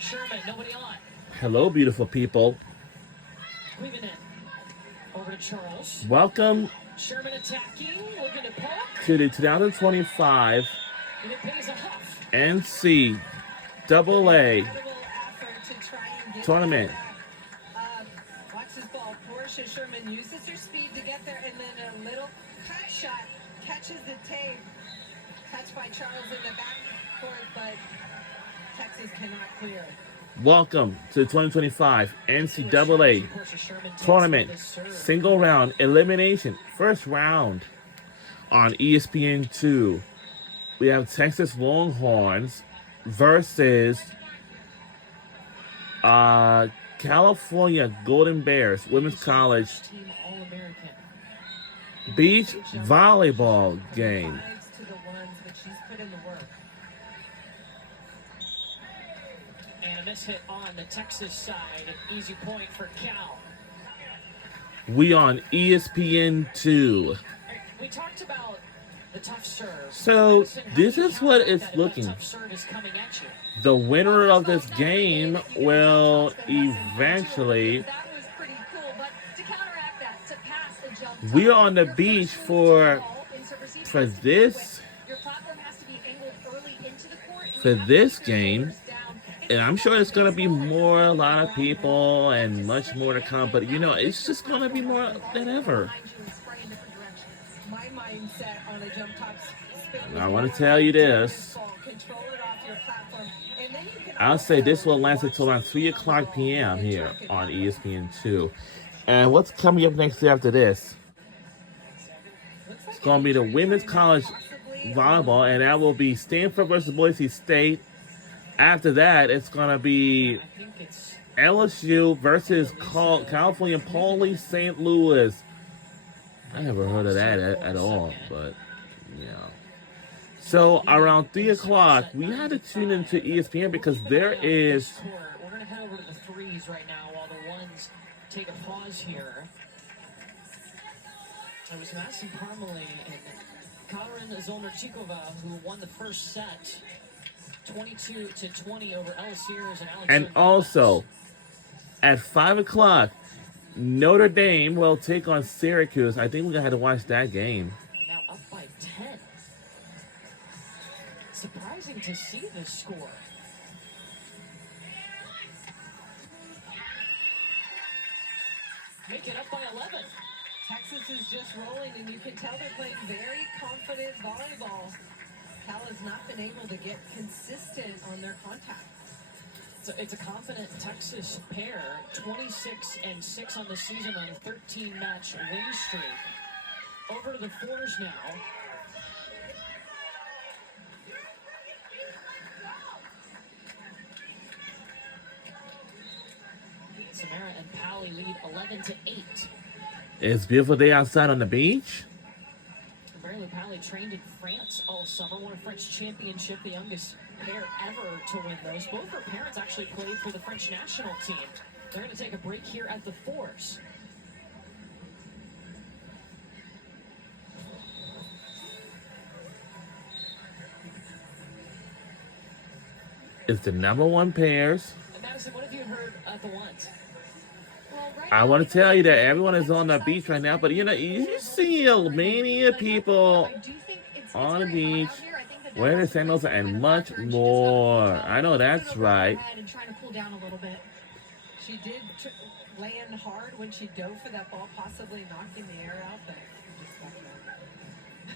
Sherman, nobody on. Hello, beautiful people. Weaving in. Over to Charles. Welcome Sherman attacking, looking to poke. to the 2025 And it pays a huff. NCAA Incredible effort to try and get Tournament. that back. Watch this ball. Portia Sherman uses her speed to get there, and then a little cut shot catches the tape. Touched by Charles in the backcourt, but Texas cannot clear. Welcome to the 2025 NCAA Tournament Single Round Elimination First Round on ESPN2. We have Texas Longhorns versus California Golden Bears Women's College Beach Volleyball game. To the ones, but she's put in the work. And a miss hit on the Texas side. Easy point for Cal. We on ESPN2. We talked about the tough serve. So Madison, how this do you is what counter it's that if looking. that tough serve is coming at you? The winner of this game will eventually. That was pretty cool, but to counteract that, to pass a jump. We are on the beach for this Your platform has to be angled early into the court. for this game, and I'm sure it's gonna be a lot of people, and much more to come. But it's just gonna be more than ever. My mindset on a jump top spin. I want to tell you this. Control it off your platform, and then you can I'll say this will last until around 3:00 p.m. here on ESPN2. And what's coming up next after this? It's going to be the women's college volleyball, and that will be Stanford versus Boise State. After that, it's going to be I think it's LSU versus California Poly St. Louis. I never heard of that at all, but yeah. So around 3:00, we had to tune into ESPN because there is. We're going to head over to the threes right now while the ones take a pause here. It was Madison Parmalee and Karin Zolnarchikova who won the first set, 22-20 over Elseviers and Alex. And also, at 5:00, Notre Dame will take on Syracuse. I think we're going to have to watch that game. Now up by 10. Surprising to see this score. Make it up by 11. Texas is just rolling, and you can tell they're playing very confident volleyball. Cal has not been able to get consistent on their contact. It's a confident Texas pair, 26-6 on the season on a 13-match win streak. Over to the fours now. Samara and Pally lead 11-8. It's a beautiful day outside on the beach. Marilyn Pally trained in France all summer, won a French championship, the youngest pair ever to win those. Both her parents actually played for the French national team. They're going to take a break here at the fours. It's the #1 pairs. And Madison, what have you heard at the ones? I want to tell you that everyone is on the beach right now, but you see many people on the beach wearing the sandals and much more. I know that's right. And trying to cool down a little bit. She did land hard when she dove for that ball, possibly knocking the air out, but just got there.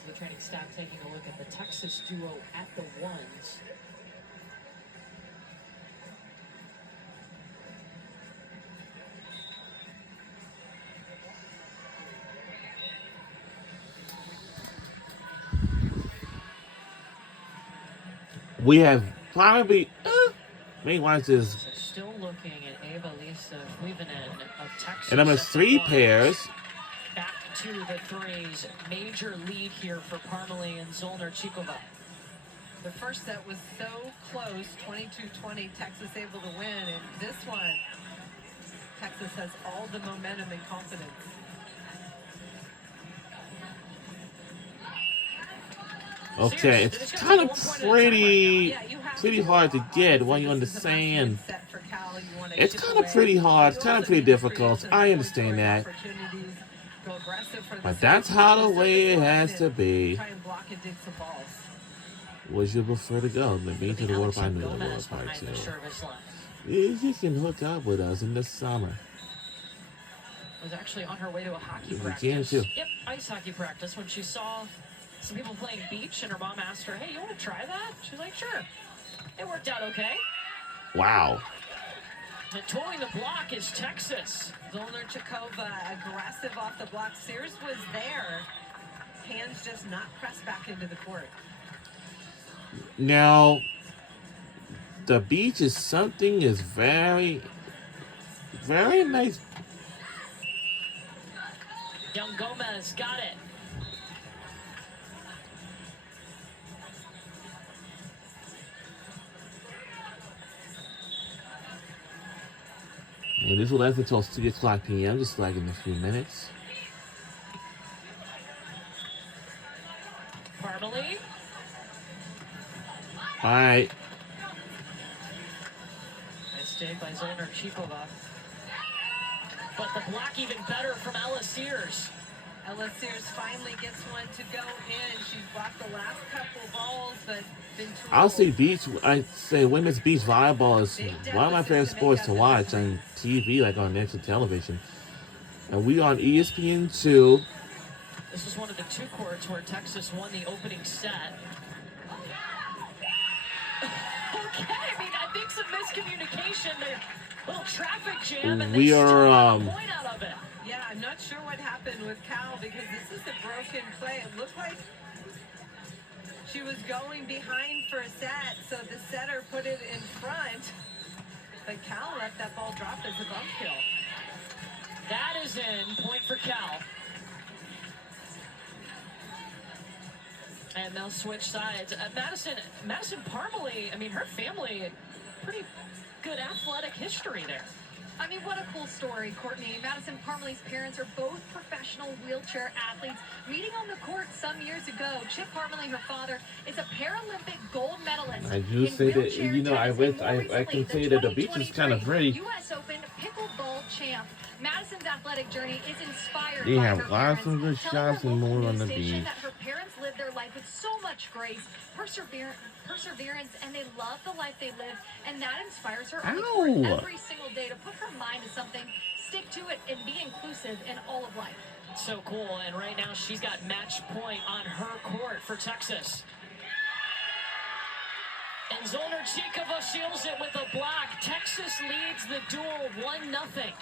So the training staff taking a look at the Texas duo at the ones. We have probably. Let me watch this. So still looking at Ava Lisa Huivinen of Texas. And number 3 pairs. Back to the threes. Major lead here for Parmalee and Zolnarchikova. The first set was so close, 22-20, Texas able to win, and this one, Texas has all the momentum and confidence. Okay, it's kind of pretty. Yeah, you have pretty hard to get while you're on the sand. Set for Cal. You want to It's chip kind of away. pretty hard. You It's kind of also pretty need to create difficult. some I point understand scoring that. opportunities. Go aggressive for the But set. that's how the Set way it line has and to be. Try and block and dig some balls. Would you prefer to go? Maybe to the water park, maybe to the water Gomez park behind too. the service line. You can hook up with us in the summer. Was actually on her way to a hockey You practice. can too. Yep, ice hockey practice. When she saw some people playing beach, and her mom asked her, "Hey, you want to try that?" She's like, "Sure." It worked out okay. Wow. And towing the block is Texas. Zollner Chikova aggressive off the block. Sears was there. Hands just not pressed back into the court. Now, the beach is something is very, very nice. Young Gomez got it. And this will last until 3 o'clock p.m., just like in a few minutes. Parmalee. All right. Nice dig by Zollner Chikova. But the block even better from Ella Sears. Ella Sears finally gets one to go in. She's blocked the last couple balls, but been too I'll say old. beach. I say women's beach volleyball is one of my favorite sports to watch on TV, like on national television. And we on ESPN2. This is one of the two courts where Texas won the opening set. Okay, I mean, I think some miscommunication there. Little traffic jam, and We they still are, got a point out of it. Yeah, I'm not sure what happened with Cal because this is a broken play. It looked like she was going behind for a set, so the setter put it in front. But Cal let that ball drop as a bump kill. That is in, point for Cal. And they'll switch sides. Madison Parmalee, I mean, her family, pretty good athletic history there. I mean, what a cool story, Courtney. Madison Parmalee's parents are both professional wheelchair athletes. Meeting on the court some years ago, Chip Parmalee, her father, is a Paralympic gold medalist. I do in say that, wheelchair you know, I tennis, went, and more I can recently, say that the beach is kind of pretty. U.S. Open pickleball champ. Madison's athletic journey is inspired They by have her lots parents. of good Telling shots her and local more on news the station beach. that her parents lived their life with so much grace, perseverance, and they love the life they live, and that inspires her on the court Ow. every single day to put her mind to something, stick to it, and be inclusive in all of life. So cool, and right now she's got match point on her court for Texas. And Zollner Chikova seals it with a block. Texas leads the duel 1-0.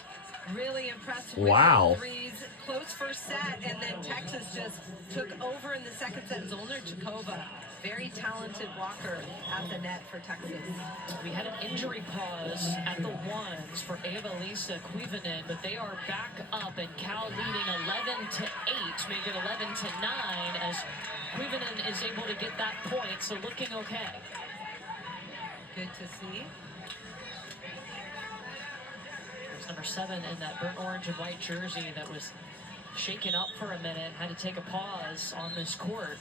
Really impressed with Wow. the threes. Close first set, and then Texas just took over in the second set. Zollner Chikova, very talented blocker at the net for Texas. We had an injury pause at the ones for Eva-Lisa Kuivanen, but they are back up, and Cal leading 11-8, make it 11-9, as Kuivanen is able to get that point, so looking okay. Good to see. There's number 7 in that burnt orange and white jersey that was shaken up for a minute, had to take a pause on this court.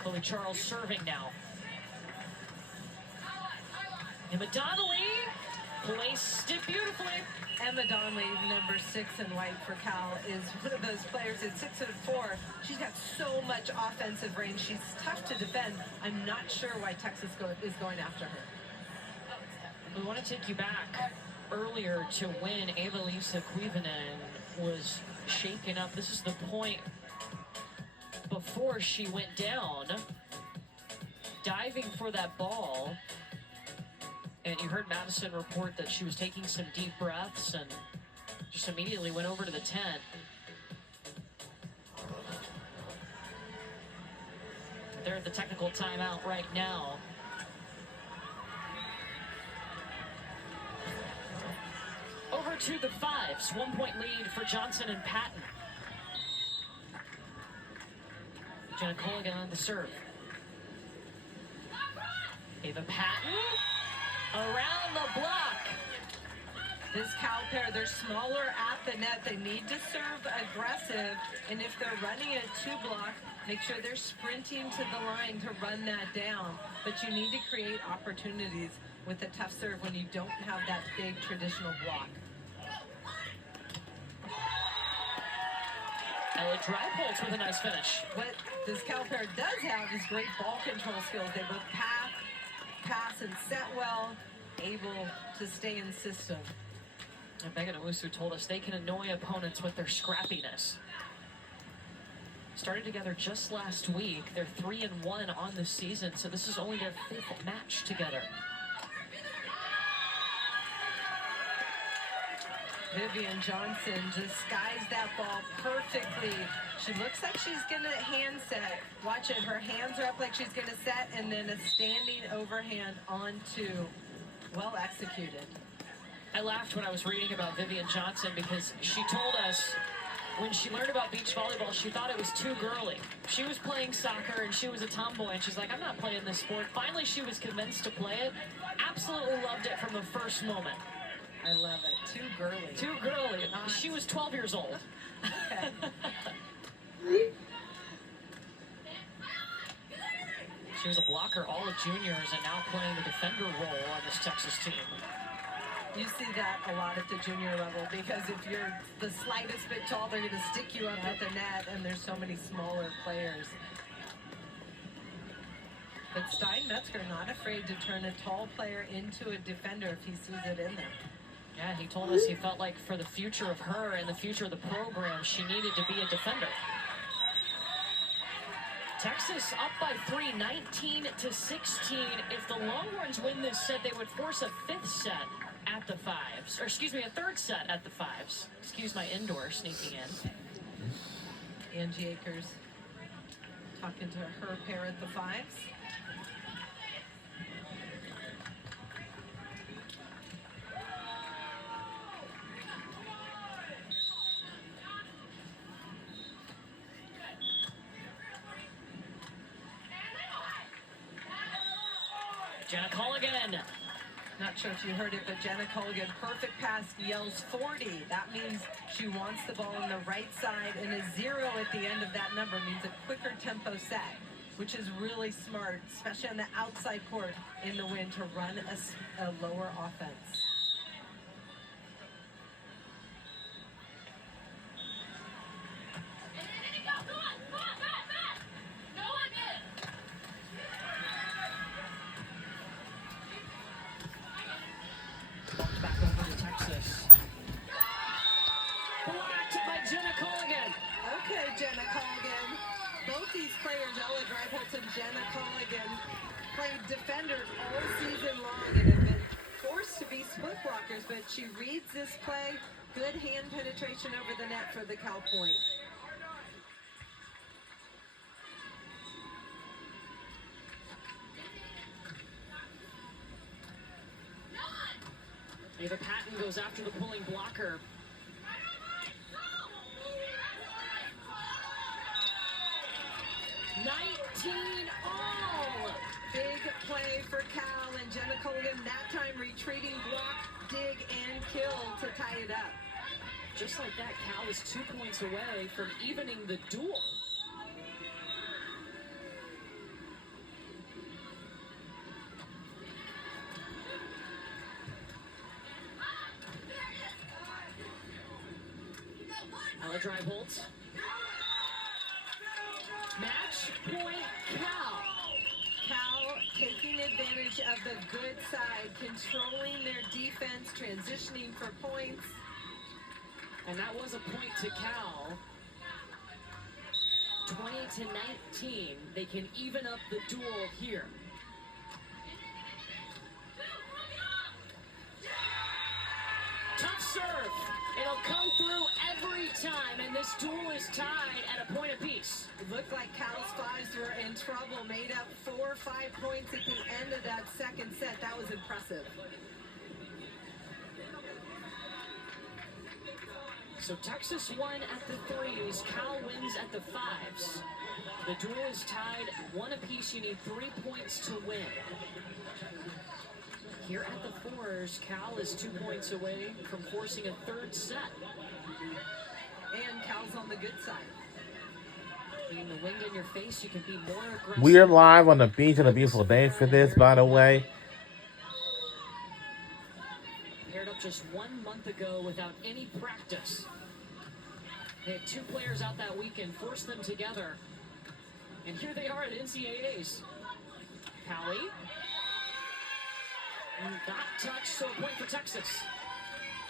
Chloe Charles serving now. Emma Donnelly placed it beautifully. Emma Donnelly, number 6 in white for Cal, is one of those players at 6'4". She's got so much offensive range. She's tough to defend. I'm not sure why Texas is going after her. We want to take you back earlier to when Eva-Lisa Kuivanen was shaken up. This is the point before she went down, diving for that ball. And you heard Madison report that she was taking some deep breaths and just immediately went over to the tent. They're at the technical timeout right now. Over to the fives. 1-point lead for Johnson and Patton. Jenna Colligan on the serve. Ava Patton around the block. This Cal pair, they're smaller at the net. They need to serve aggressive, and if they're running a 2-block, Make sure they're sprinting to the line to run that down. But you need to create opportunities with a tough serve when you don't have that big traditional block. Ella Drypolz with a nice finish. What this Cal pair does have is great ball control skills. They both pass and set well, able to stay in system. And Megan Owusu told us they can annoy opponents with their scrappiness. Started together just last week. They're 3-1 on the season, so this is only their 5th match together. Vivian Johnson disguised that ball perfectly. She looks like she's going to hand set. Watch it. Her hands are up like she's going to set, and then a standing overhand onto. Well executed. I laughed when I was reading about Vivian Johnson because she told us when she learned about beach volleyball, she thought it was too girly. She was playing soccer and she was a tomboy, and she's like, I'm not playing this sport. Finally, she was convinced to play it. Absolutely loved it from the first moment. I love it. Too girly. Too girly. She was 12 years old. Okay. She was a blocker all of juniors and now playing the defender role on this Texas team. You see that a lot at the junior level because if you're the slightest bit tall, they're going to stick you up at the net, and there's so many smaller players. But Stein-Metzger not afraid to turn a tall player into a defender if he sees it in them. Yeah, he told us he felt like for the future of her and the future of the program, she needed to be a defender. Texas up by 3, 19-16. If the Longhorns win this set, they would force a 5th set at the fives. Or excuse me, a 3rd set at the fives. Excuse my indoor sneaking in. Angie Akers talking to her pair at the fives. Jenna Colligan. Not sure if you heard it, but Jenna Colligan, perfect pass, yells 40. That means she wants the ball on the right side, and a 0 at the end of that number means a quicker tempo set, which is really smart, especially on the outside court in the wind, to run a lower offense. Back over to Texas. Blocked by Jenna Colligan. Okay, Jenna Colligan. Both these players, Ella Drypolz and Jenna Colligan, played defenders all season long and have been forced to be split blockers, but she reads this play. Good hand penetration over the net for the Cal point. Ava Patton goes after the pulling blocker. all. Big play for Cal, and Jenna Colligan that time retreating block, dig, and kill to tie it up. Just like that, Cal is 2 points away from evening the duel. Ella Drypolz. Match point, Cal. Cal taking advantage of the good side, controlling their defense, transitioning for points. And that was a point to Cal. 20-19. They can even up the duel here. Tough serve. It'll come through every time, and this duel is tied at a point apiece. It looked like Cal's fives were in trouble, made up 4 or 5 points at the end of that second set. That was impressive. So Texas won at the threes, Cal wins at the fives. The duel is tied 1 apiece. You need 3 points to win. Here at the fours, Cal is 2 points away from forcing a third set. And Cal's on the good side. Getting the wind in your face, you can be more aggressive. We are live on the beach on a beautiful day for this, by the way. Paired up just 1 month ago without any practice. They had 2 players out that weekend, forced them together. And here they are at NCAAs. Pally. Not touched, so a point for Texas.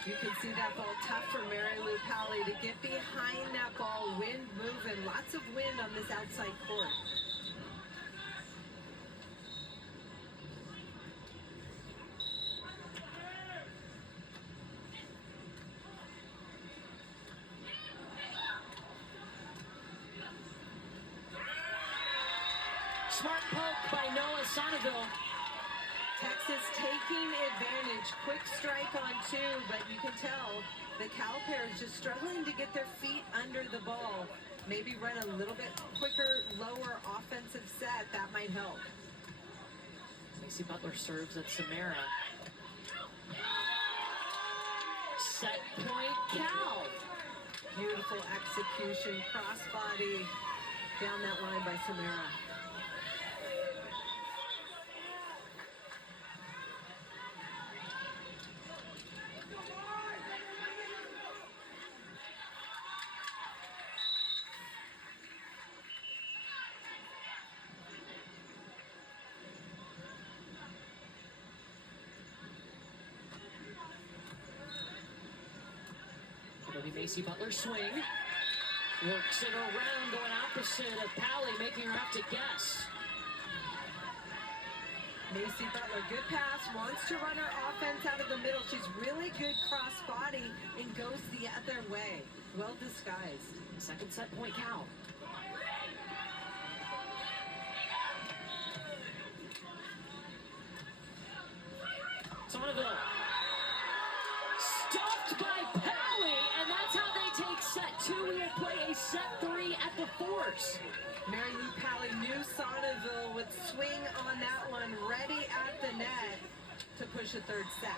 You can see that ball tough for Mary Lou Pally to get behind that ball. Wind moving, lots of wind on this outside court. Smart poke by Noah Sonneville. Texas taking advantage. Quick strike on 2, but you can tell the Cal pair is just struggling to get their feet under the ball. Maybe run a little bit quicker, lower offensive set. That might help. Macy Butler serves at Samara. Set point, Cal. Beautiful execution, crossbody down that line by Samara. It'll be Macy Butler swing. Works it around, going opposite of Pally, making her have to guess. Macy Butler, good pass, wants to run her offense out of the middle. She's really good cross body and goes the other way. Well disguised. Second set point, Cal. Sonneville. Stopped by Pally, and that's how they take set 2. We will play a set 3 at the Force. Mary Lou Pally knew Sonneville would swing on that one, ready at the net to push a third set.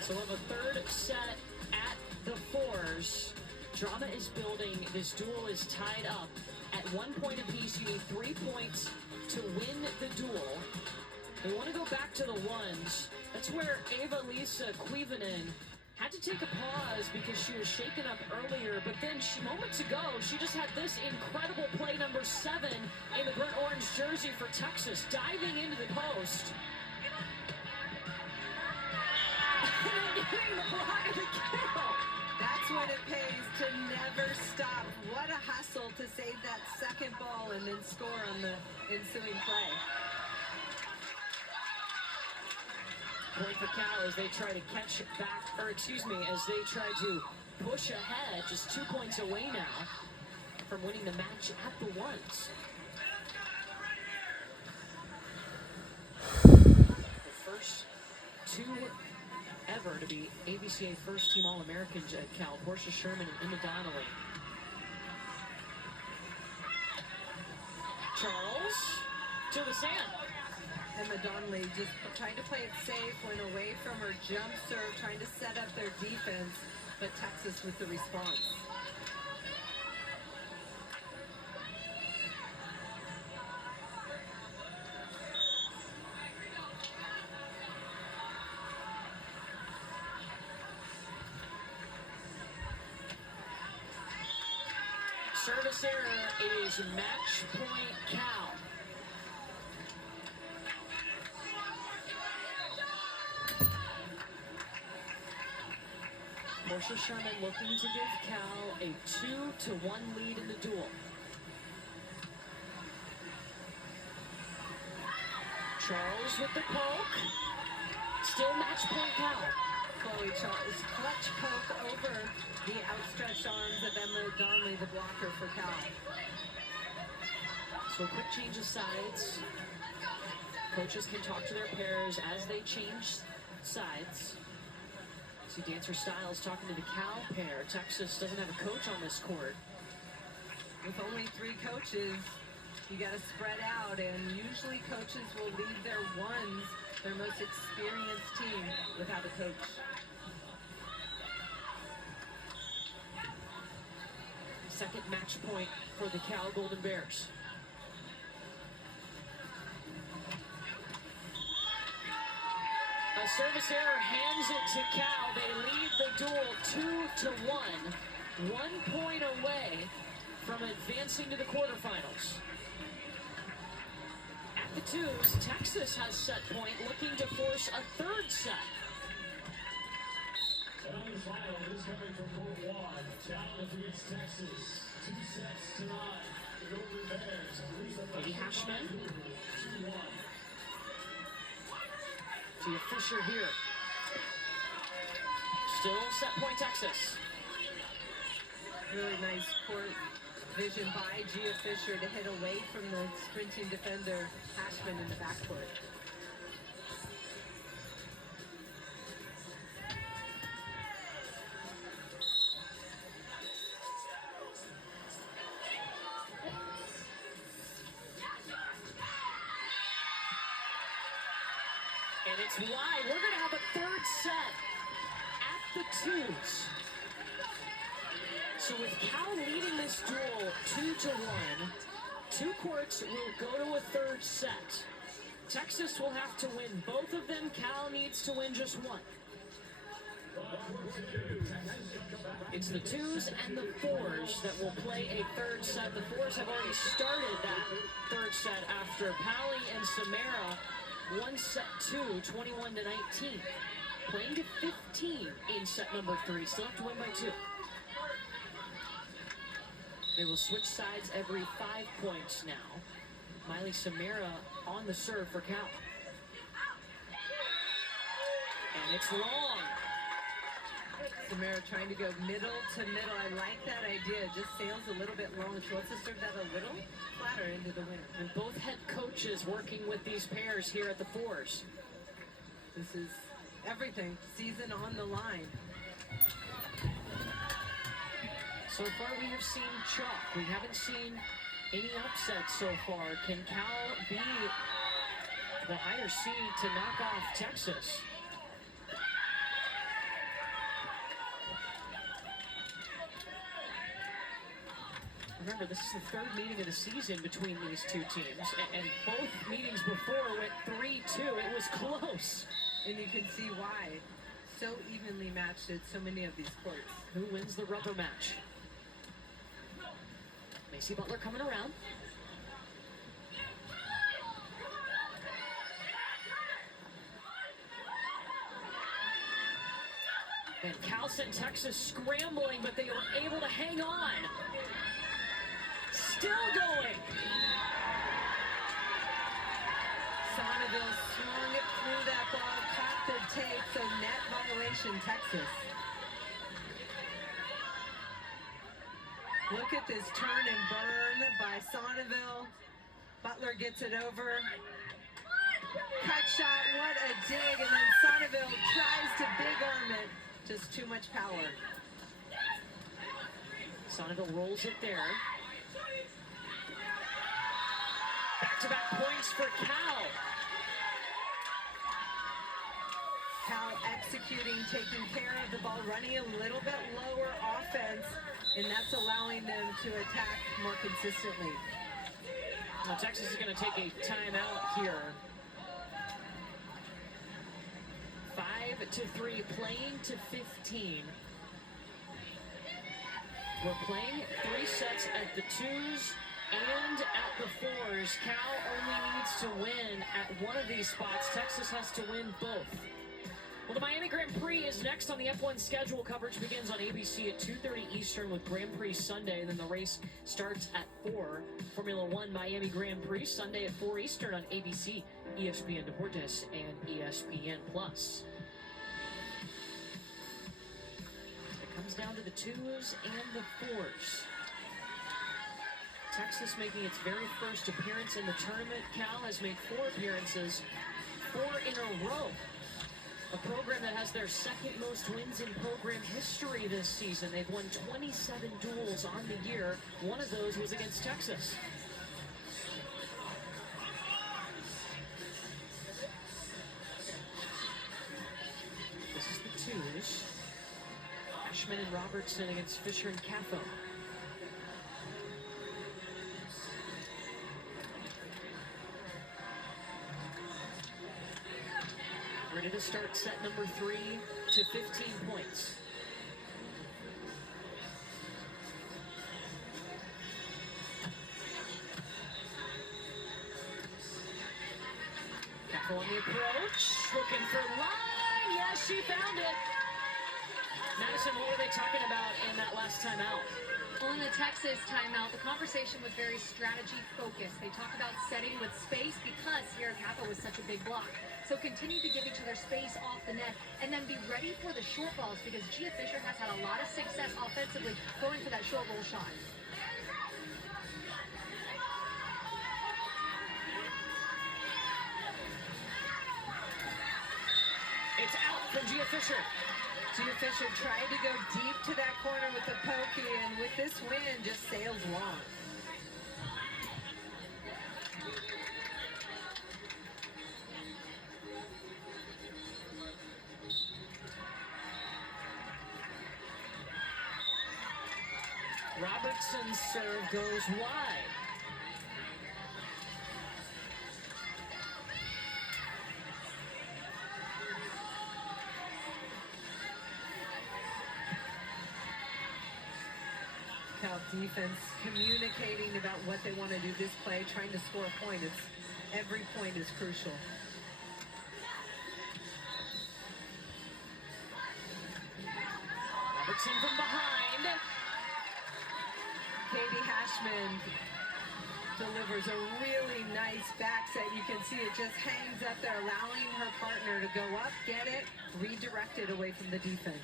So we'll have a third set at the Fours. Drama is building. This duel is tied up at 1 point apiece. You need 3 points to win the duel. We want to go back to the ones. That's where Ava-Lisa Kuivanen had to take a pause because she was shaken up earlier, but then moments ago, she just had this incredible play, number 7 in the burnt orange jersey for Texas, diving into the post. And then getting the block of the kill. That's when it pays to never stop. What a hustle to save that second ball and then score on the ensuing play. Point for Cal as they try to catch back, as they try to push ahead, just 2 points away now from winning the match at the ones. The first 2 ever to be ABCA first team All-Americans at Cal, Portia Sherman and Emma Donnelly. Charles to the sand. Emma Donnelly just trying to play it safe, went away from her jump serve, trying to set up their defense, but Texas with the response. Service error, it is match point Cal. Portia Sherman looking to give Cal a 2-1 lead in the duel. Charles with the poke. Still match point Cal. Chloe Charles, clutch poke over the outstretched arms of Emma Donnelly, the blocker for Cal. So a quick change of sides. Coaches can talk to their pairs as they change sides. See Dancer Styles talking to the Cal pair. Texas doesn't have a coach on this court. With only 3 coaches, you got to spread out, and usually coaches will leave their ones, their most experienced team, without a coach. Second match point for the Cal Golden Bears. A service error hands it to Cal. They lead the duel 2-1. 1 point away from advancing to the quarterfinals. At the twos, Texas has set point, looking to force a third set. And on the final, this coming from Court 1, Cal defeats Texas 2-9. The Golden Bears lose the Eddie Hashman. 2-1. Gia Fisher here. Still set point Texas. Really nice court vision by Gia Fisher to hit away from the sprinting defender Hashman in the backcourt. And it's wide. We're going to have a third set at the twos. So with Cal leading this duel 2-1, two courts will go to a third set. Texas will have to win both of them. Cal needs to win just one. It's the twos and the fours that will play a third set. The fours have already started that third set after Pally and Samara won set 2, 21-19. Playing to 15 in set number 3. Still have to win by 2. They will switch sides every 5 points now. Miley Samara on the serve for Cal. And it's long. Samara trying to go middle to middle. I like that idea. Just sails a little bit long. She wants to serve that a little flatter into the winner. And both head coaches working with these pairs here at the fours. This is everything. Season on the line. So far we have seen chalk. We haven't seen any upsets so far. Can Cal be the higher seed to knock off Texas? Remember, this is the third meeting of the season between these two teams, and both meetings before went 3-2. It was close. And you can see why. So evenly matched at so many of these courts. Who wins the rubber match? Macy Butler coming around. And Cal sent Texas scrambling, but they were able to hang on. Still going. Sonneville swung it through that ball, caught the tape, so net violation, Texas. Look at this turn and burn by Sonneville. Butler gets it over. Cut shot, what a dig, and then Sonneville tries to big arm it. Just too much power. Sonneville rolls it there. Back-to-back points for Cal. Cal executing, taking care of the ball, running a little bit lower offense, and that's allowing them to attack more consistently. Well, Texas is going to take a timeout here. 5-3, playing to 15. We're playing 3 sets at the twos and at the fours. Cal only needs to win at one of these spots. Texas has to win both. Well, the Miami Grand Prix is next on the F1 schedule. Coverage begins on ABC at 2:30 Eastern with Grand Prix Sunday, and then the race starts at 4. Formula One Miami Grand Prix Sunday at 4 Eastern on ABC, ESPN Deportes, and ESPN Plus. It comes down to the twos and the fours. Texas making its very first appearance in the tournament. Cal has made 4 appearances, 4 in a row. A program that has their second most wins in program history this season. They've won 27 duels on the year. One of those was against Texas. This is the twos. Ashman and Robertson against Fisher and Caffo. Ready to start set number 3 to 15 points. Careful on the approach. Looking for line. Yes, she found it. Madison, what were they talking about in that last timeout? Well, in the Texas timeout, the conversation was very strategy focused. They talked about setting with space because Sierra Kappa was such a big block. So continue to give each other space off the net and then be ready for the short balls because Gia Fisher has had a lot of success offensively going for that short roll shot. It's out from Gia Fisher. Gia Fisher tried to go deep to that corner with the pokey, and with this win, just sails long. Robertson's serve goes wide. Cal defense communicating about what they want to do this play, trying to score a point. Every point is crucial. Robertson from behind. Katie Hashman delivers a really nice back set. You can see it just hangs up there, allowing her partner to go up, get it, redirect it away from the defense.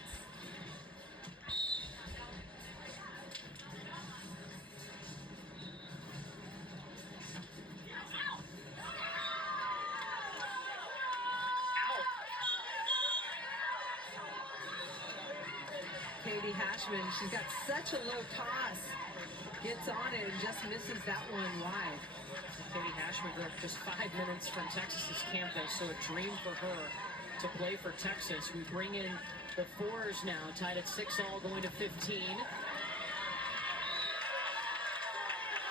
Katie Hashman, she's got such a low toss. Gets on it and just misses that one wide. Katie Hashman grew up just 5 minutes from Texas's campus, so a dream for her to play for Texas. We bring in the fours now, tied at 6-all, going to 15.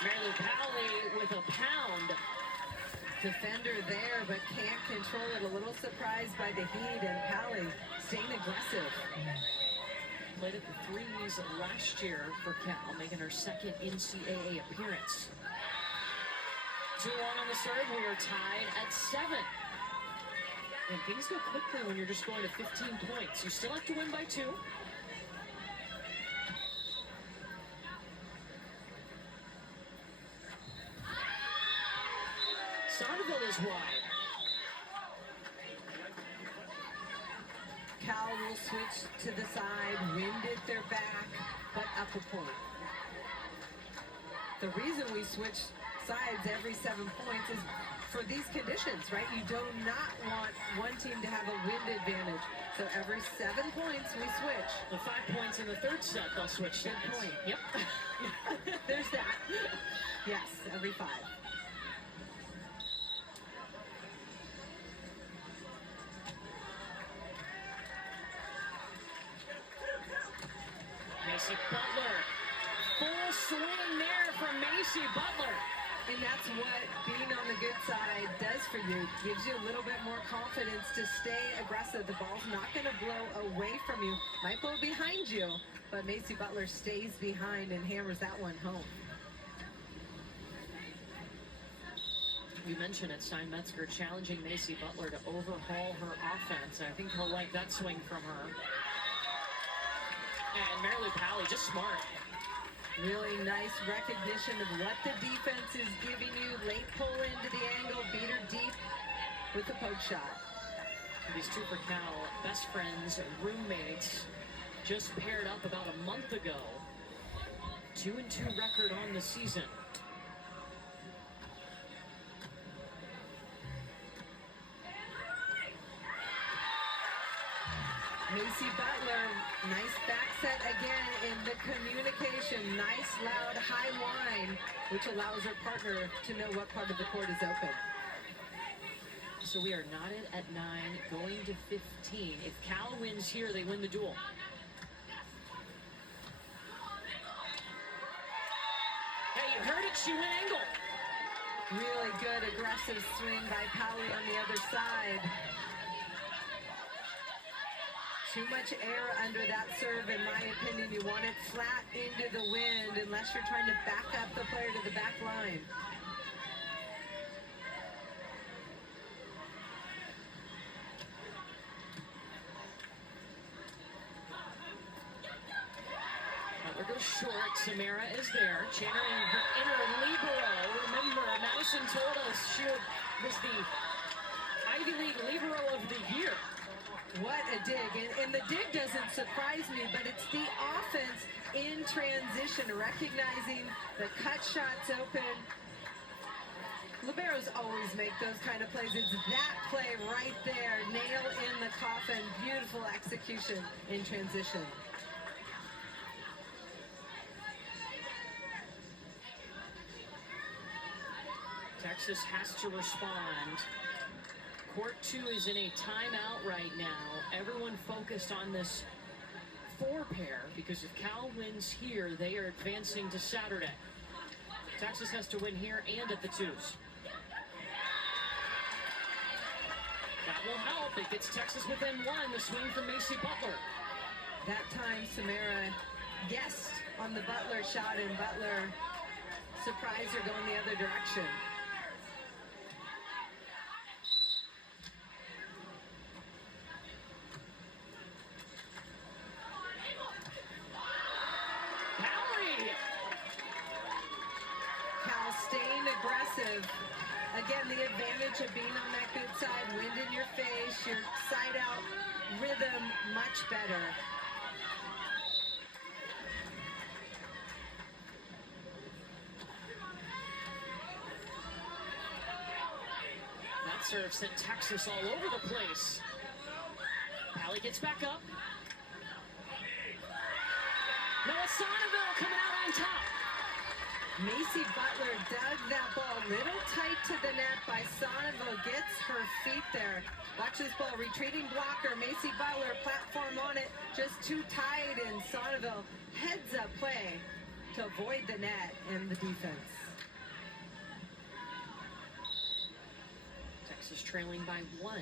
Marilu Powley with a pound. Defender there, but can't control it. A little surprised by the heat, and Powley staying aggressive. Played at the threes last year for Cal, making her second NCAA appearance. Too long on the serve. We are tied at 7. And things go quickly when you're just going to 15 points. You still have to win by 2. Somerville is wide. Cal will switch to the side, winded their back, but up a point. The reason we switch sides every 7 points is for these conditions, right? You do not want one team to have a wind advantage. So every 7 points, we switch. The 5 points in the third set, they'll switch sides. Good point. Yep. There's that. Yes, every 5. Macy Butler. Full swing there from Macy Butler. And that's what being on the good side does for you. Gives you a little bit more confidence to stay aggressive. The ball's not going to blow away from you. Might blow behind you, but Macy Butler stays behind and hammers that one home. We mentioned it, Stein Metzger challenging Macy Butler to overhaul her offense. I think he'll like that swing from her. And Marilu Powley, just smart. Really nice recognition of what the defense is giving you. Late pull into the angle, beat her deep with the poke shot. These two for Cal, best friends, roommates, just paired up about a month ago. 2-2 record on the season. Macy Butler, nice back set again in the communication. Nice, loud, high line, which allows her partner to know what part of the court is open. So we are knotted at 9, going to 15. If Cal wins here, they win the duel. Hey, you heard it, she went angle. Really good aggressive swing by Powley on the other side. Too much air under that serve, in my opinion. You want it flat into the wind unless you're trying to back up the player to the back line. Butler goes short. Samara is there, channeling her inner libero. Remember, Madison told us she was the Ivy League libero of the year. What a dig. And the dig doesn't surprise me, but it's the offense in transition, recognizing the cut shots open. Liberos always make those kind of plays. It's that play right there. Nail in the coffin. Beautiful execution in transition. Texas has to respond. Court 2 is in a timeout right now. Everyone focused on this 4-pair because if Cal wins here, they are advancing to Saturday. Texas has to win here and at the 2s. That will help. It gets Texas within 1. The swing from Macy Butler. That time, Samara guessed on the Butler shot, and Butler surprised her going the other direction. Again, the advantage of being on that good side, wind in your face, your side out rhythm much better. That serve sent Texas all over the place. Pally gets back up. Noah Sonneville coming out on top. Macy Butler dug that ball a little tight to the net by Sonneville, gets her feet there. Watch this ball, retreating blocker, Macy Butler, platform on it, just too tight, and Sonneville heads up play to avoid the net and the defense. Texas trailing by 1.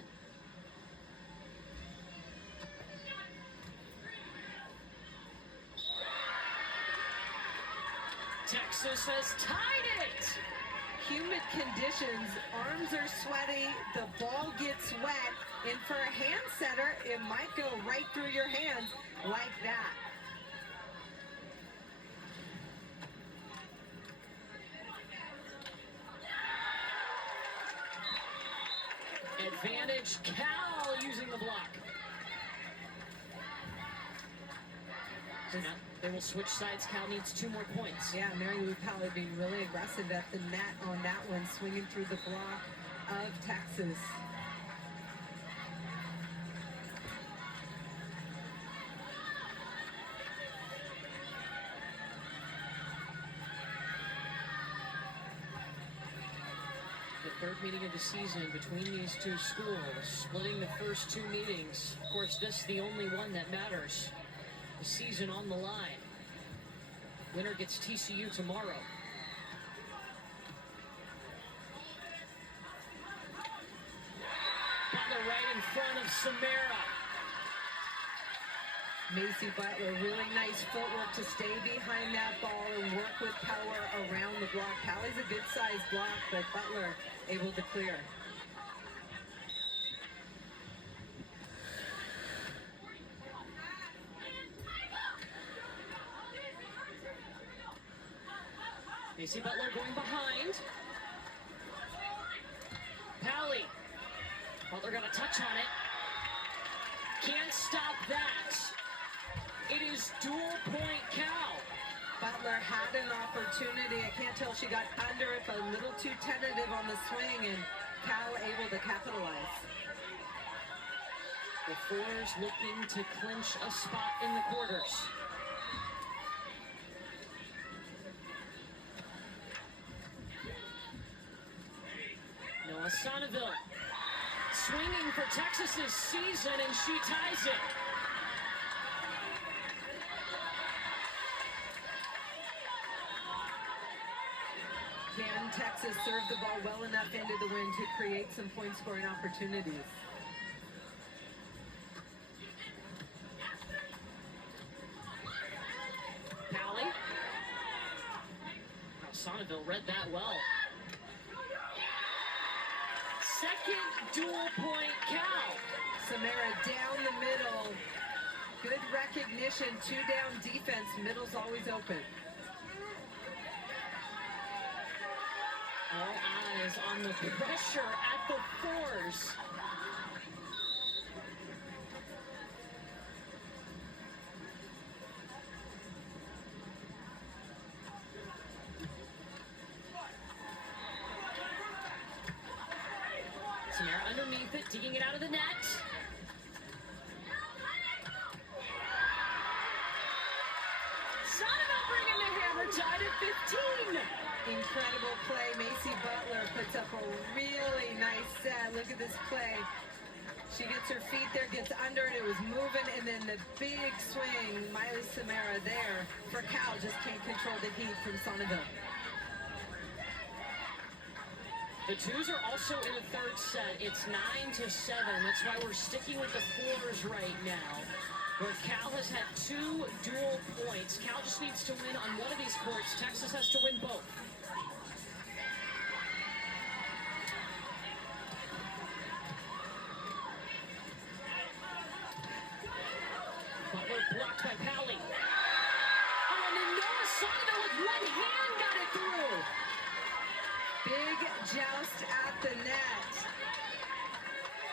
Texas has tied it! Humid conditions, arms are sweaty, the ball gets wet, and for a hand setter, it might go right through your hands like that. Advantage Cal using the block. So now they will switch sides. Cal needs 2 more points. Yeah, Mary Lou Pally being really aggressive at the net on that one, swinging through the block of Texas. The 3rd meeting of the season between these 2 schools, splitting the first 2 meetings. Of course, this is the only one that matters. The season on the line. Winner gets TCU tomorrow. Butler right in front of Samara. Macy Butler, really nice footwork to stay behind that ball and work with power around the block. Callie's a good-sized block, but Butler able to clear. Macy Butler going behind. Pally. Butler got a touch on it. Can't stop that. It is dual point Cal. Butler had an opportunity. I can't tell if she got under it, but a little too tentative on the swing, and Cal able to capitalize. The Fours looking to clinch a spot in the quarters. Noah Sonneville swinging for Texas's season, and she ties it. Can Texas serve the ball well enough into the wind to create some point scoring opportunities? Sonneville read that well. Second dual point, Cal. Samara down the middle. Good recognition, 2-down defense. Middle's always open. All eyes on the pressure at the fours. Samara underneath it, digging it out of the net. Sonneville bringing the hammer, tied at 15. Incredible play. Macy Butler puts up a really nice set. Look at this play. She gets her feet there, gets under it. It was moving, and then the big swing. Miley Samara there for Cal just can't control the heat from Sonneville. The twos are also in the third set. It's 9-7. That's why we're sticking with the fours right now. Where Cal has had 2 dual points. Cal just needs to win on one of these courts. Texas has to win both. Butler blocked by Pally. Oh, and then Noah Sonneville with one hand got it through. Big joust at the net.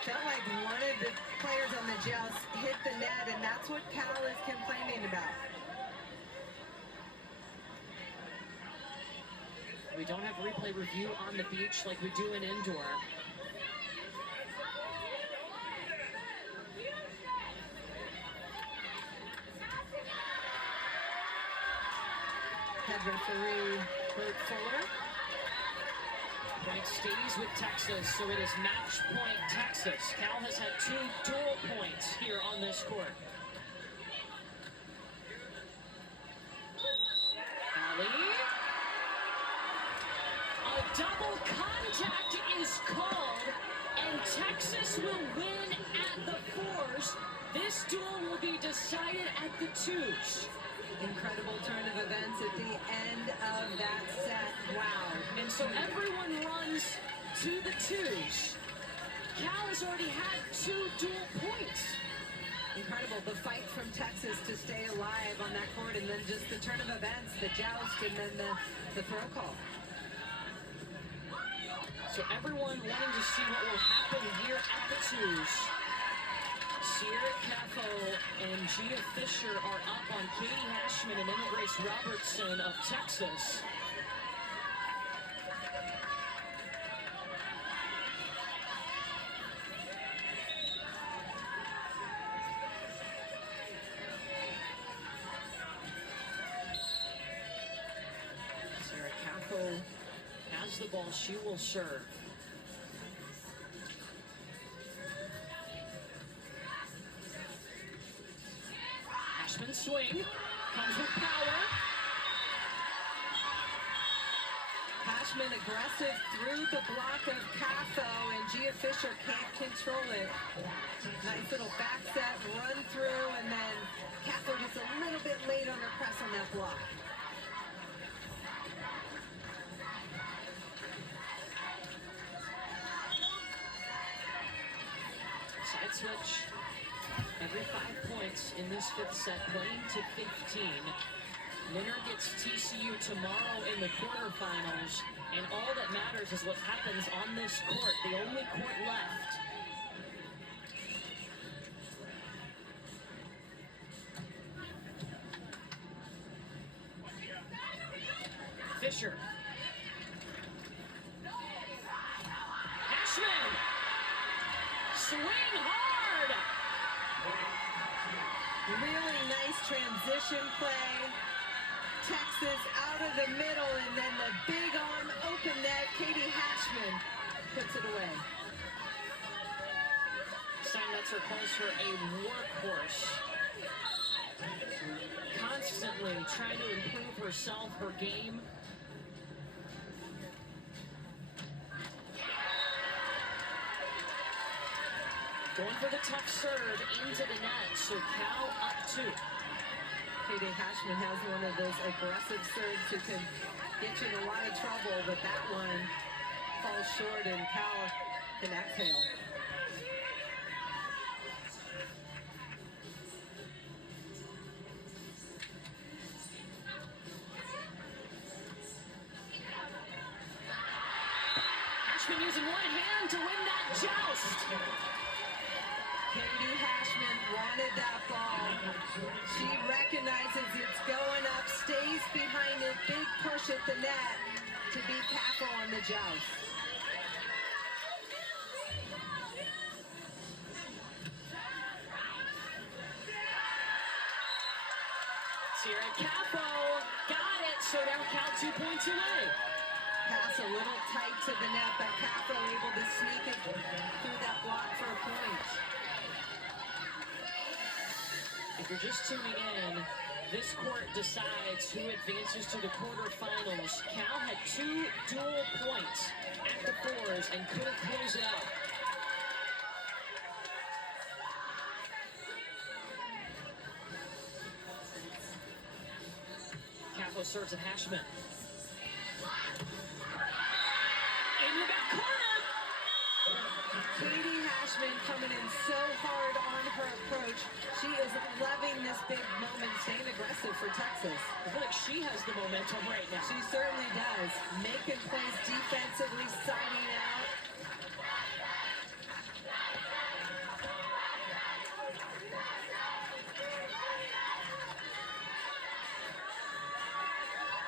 Felt like one of the players on the joust hit the net, and that's what Cal is complaining about. We don't have replay review on the beach like we do in indoor. Head referee Bert Fuller. Point stays with Texas, so it is match point Texas. Cal has had 2 dual points here on this court. Allie. A double contact is called, and Texas will win at the fours. This duel will be decided at the twos. Incredible turn of events at the end of that set. Wow. And so everyone runs to the twos. Cal has already had 2 dual points. Incredible. The fight from Texas to stay alive on that court, and then just the turn of events, the joust, and then the throw call. So everyone wanting to see what will happen here at the twos. Sierra Caffo and Gia Fisher are up on Katie Hashman and Emma Grace Robertson of Texas. Sierra Caffo has the ball. She will serve. Hashman swing, comes with power. Hashman aggressive through the block of Caffo, and Gia Fisher can't control it. Nice little back set, run through, and then Caffo just a little bit late on her press on that block. Side switch. Every 5 points in this 5th set, playing to 15. Winner gets TCU tomorrow in the quarterfinals, and all that matters is what happens on this court, the only court left. Fisher. Hashman. Swing hard. Really nice transition play. Texas out of the middle, and then the big arm open net. Katie Hashman puts it away. Steinmetzer calls her a workhorse. Constantly trying to improve herself, her game. Going for the tough serve into the net, so Cal up 2. Katie Hashman has one of those aggressive serves who can get you in a lot of trouble, but that one falls short and Cal can exhale. Hashman using one hand to win that joust. Katie Hashman wanted that ball. She recognizes it's going up, stays behind it, big push at the net to beat Capo on the joust. Sierra Capo got it, so now Cal 2 points away. Pass a little tight to the net, but Capo able to sneak it through that block for a point. If you're just tuning in, this court decides who advances to the quarterfinals. Cal had 2 dual points at the fours and couldn't close it out. Capo serves at Hashman. In the back corner. Katie Hashman coming in so hard on her approach. She is loving this big moment, staying aggressive for Texas. I feel like she has the momentum right now. She certainly does. Making plays defensively, siding out.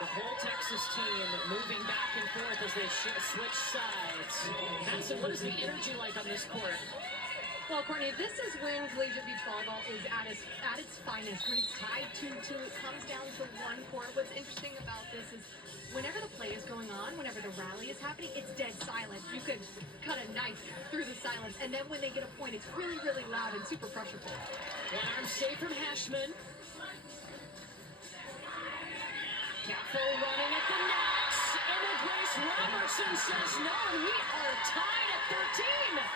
The whole Texas team moving back and forth as they switch sides. Madison, what is the energy like on this court? Well, Courtney, this is when collegiate beach volleyball is at its finest. When it's tied 2-2, it comes down to one court. What's interesting about this is whenever the play is going on, whenever the rally is happening, it's dead silent. You could cut a knife through the silence. And then when they get a point, it's really, really loud and super pressureful. One arm save from Hashman. Capo running at the nets. Emma Grace Robertson says no, and we are tied at 13.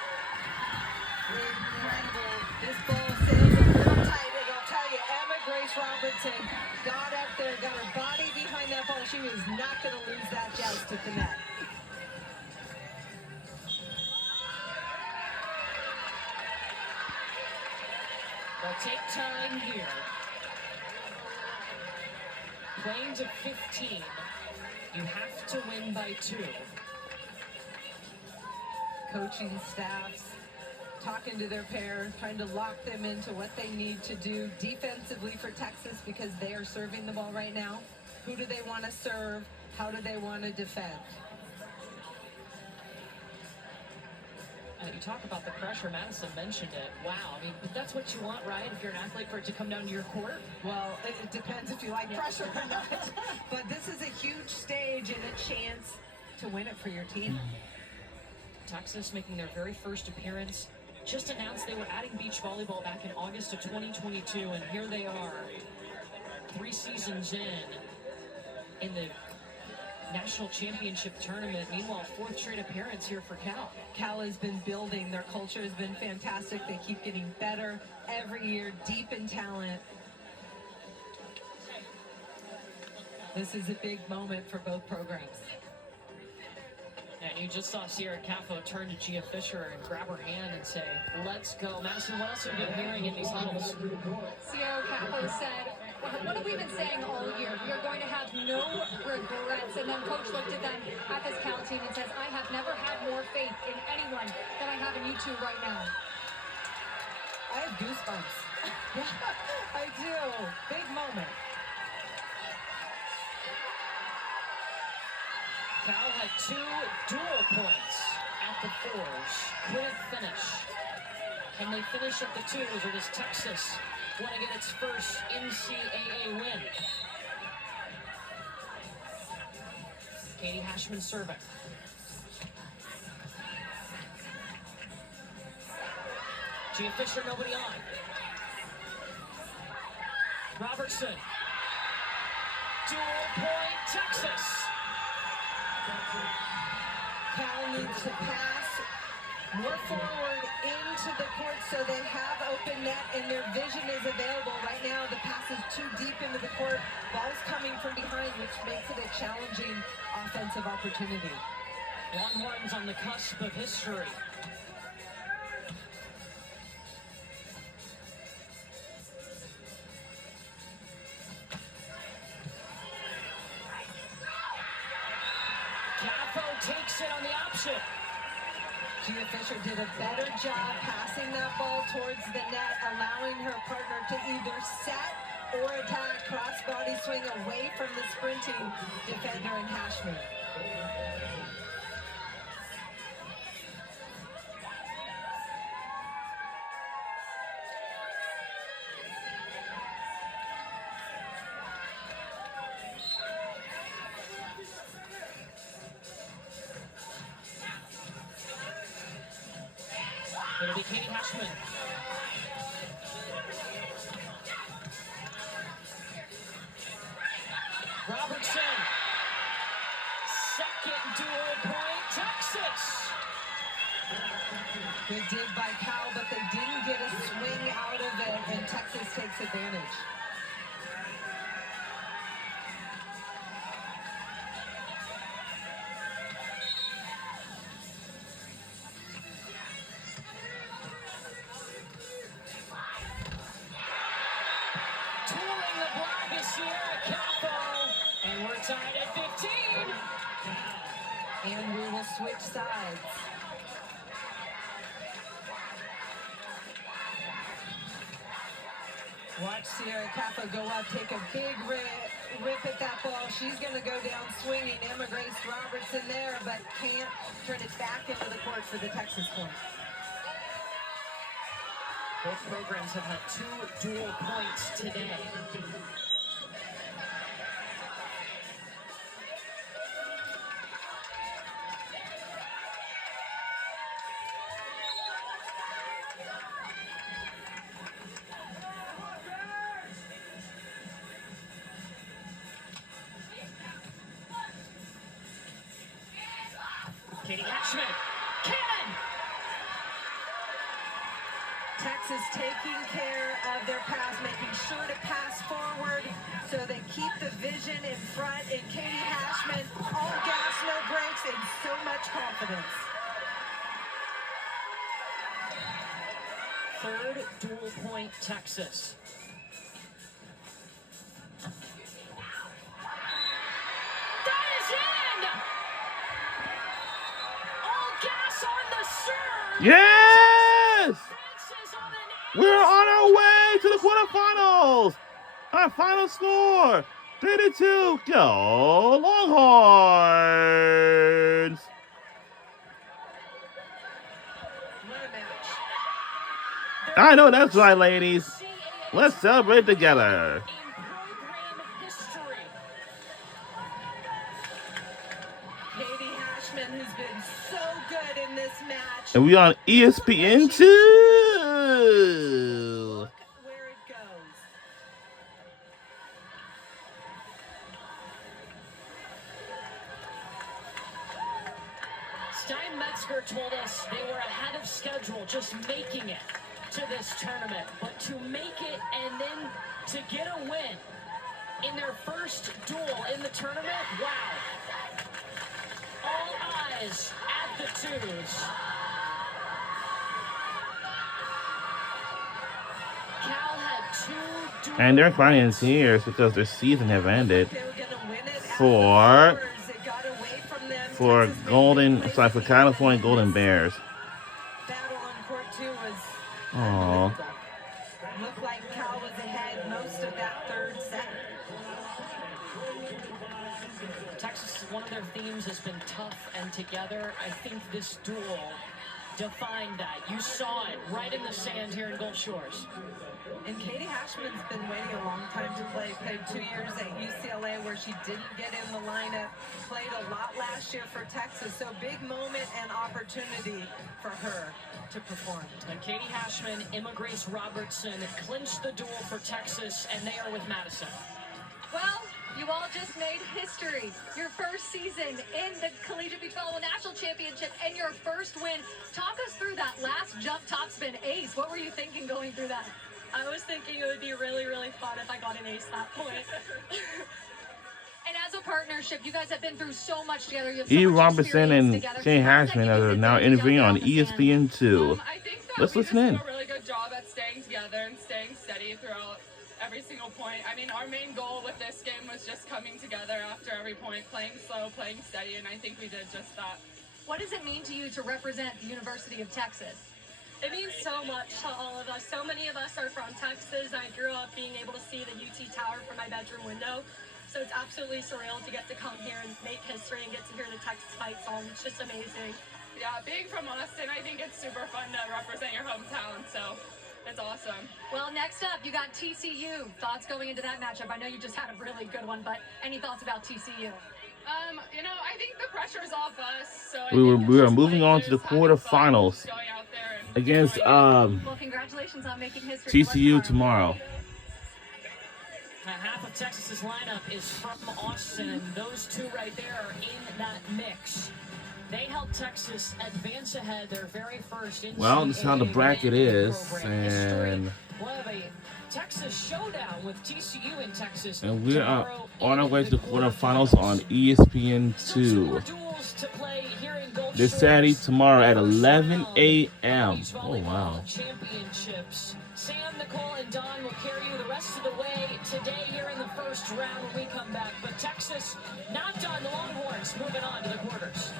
Incredible. This ball sails a little tight. It'll tell you Emma Grace Robertson got up there, got her body behind that ball. She was not going to lose that joust at the net. They'll take time here. Playing to 15. You have to win by 2. Coaching staffs talking to their pair, trying to lock them into what they need to do defensively for Texas because they are serving the ball right now. Who do they want to serve? How do they want to defend? You talk about the pressure. Madison mentioned it. Wow. I mean, but that's what you want, right? If you're an athlete, for it to come down to your court? Well, it depends if you like pressure or not. But this is a huge stage and a chance to win it for your team. Texas making their very first appearance. Just announced they were adding beach volleyball back in August of 2022, and here they are, 3 seasons in the National Championship Tournament. Meanwhile, 4th straight appearance here for Cal. Cal has been building. Their culture has been fantastic. They keep getting better every year, deep in talent. This is a big moment for both programs. And you just saw Sierra Capo turn to Gia Fisher and grab her hand and say, let's go. Madison, what else have you been hearing in these huddles? Sierra Capo said, what have we been saying all year? We are going to have no regrets. And then coach looked at them, at this Cal team, and says, I have never had more faith in anyone than I have in you two right now. I have goosebumps. I do. Big moment. Cal had 2 dual points at the fours. Couldn't finish. Can they finish at the 2s, or does Texas want to get its first NCAA win? Katie Hashman serving. Gia Fisher, nobody on. Robertson. Dual point, Texas. Cal needs to pass More forward into the court so they have open net and their vision is available. Right now the pass is too deep into the court. Ball's coming from behind, which makes it a challenging offensive opportunity. Longhorns on the cusp of history. Capo takes it on the option. Gia Fisher did a better job passing that ball towards the net, allowing her partner to either set or attack. Cross-body swing away from the sprinting defender in Hashman. It'll be Katie Hashman. Robertson. Second dual point, Texas. Good dig by Cal, but they didn't get a swing out of it, and Texas takes advantage. Tooling the block is Sierra Capo. And we're tied at 15. And we will switch sides. Watch Sierra Capo go up, take a big rip at that ball. She's going to go down swinging. Emma Grace Robertson there, but can't turn it back into the court for the Texas point. Both programs have had 2 dual points today. Katie Hashman. Cannon! Texas taking care of their pass, making sure to pass forward so they keep the vision in front. And Katie Hashman, all gas, no brakes, and so much confidence. Third dual point, Texas. That is in! All gas on the serve! Yes! Francis on an We're on our way to the quarterfinals. Our final score, 3-2. Go Longhorns! What a match. I know that's right, ladies. Let's celebrate together. in program history. Katie Hashman, who's been so good in this match. And we on ESPN2. Where it goes. Stein Metzger told us they were ahead of schedule, just making it to this tournament. But to make it and then to get a win in their first duel in the tournament, wow. All eyes at the twos. Cal had 2 duels. And they're crying in tears because their season have ended They were gonna win it for afterwards. It got away from them. for Texas made Golden, big sorry, for plays. California Golden Bears. Battle on court 2 was Aw. unbelievable. Looked like Cal was ahead most of that third set. Texas, one of their themes has been tough and together. I think this duel defined that. You saw it right in the sand here in Gulf Shores. And Katie Hashman's been waiting a long time to play. Played 2 years at UCLA where she didn't get in the lineup. Played a lot last year for Texas. So big moment and opportunity for her to perform. And Katie Hashman, Emma Grace Robertson clinched the duel for Texas, and they are with Madison. Well, You all just made history. Your first season in the Collegiate Beach Volleyball National Championship and your first win. Talk us through that last jump topspin ace. What were you thinking going through that? I was thinking it would be really, really fun if I got an ace that point. And as a partnership, you guys have been through so much together. You have E. so much Robinson experience and together. Shane How does that Hashman give you are the now advantage out interviewing there on the stand? ESPN2. I think that Let's we listen just in. do a really good job at staying together and staying steady throughout every single point. I mean, our main goal with this game was just coming together after every point, playing slow, playing steady, and I think we did just that. What does it mean to you to represent the University of Texas? It means so much to all of us. So many of us are from Texas. I grew up being able to see the UT Tower from my bedroom window. So it's absolutely surreal to get to come here and make history and get to hear the Texas fight song. It's just amazing. Yeah, being from Austin, I think it's super fun to represent your hometown. So it's awesome. Well, next up, you got TCU. Thoughts going into that matchup? I know you just had a really good one, but any thoughts about TCU? You know, I think the pressure's off us. So We are moving on to the quarterfinals against Well, congratulations on making history. TCU tomorrow. Half of Texas's lineup is from Austin, and those two right there are in that mix. They helped Texas advance ahead their very first NCAA Well, this is how the bracket is, program and history. We'll have a Texas showdown with TCU in Texas. we are tomorrow on our in way to the the quarterfinals on E Some more ESPN2 duels to play here in Gulf this Shores. Saturday tomorrow at First 11 round a.m. Beach Oh Volleyball wow! Championships. Sam, Nicole, and Don will carry you the rest of the way today here in the first round when we come back. But Texas not done. The Longhorns moving on to the quarters.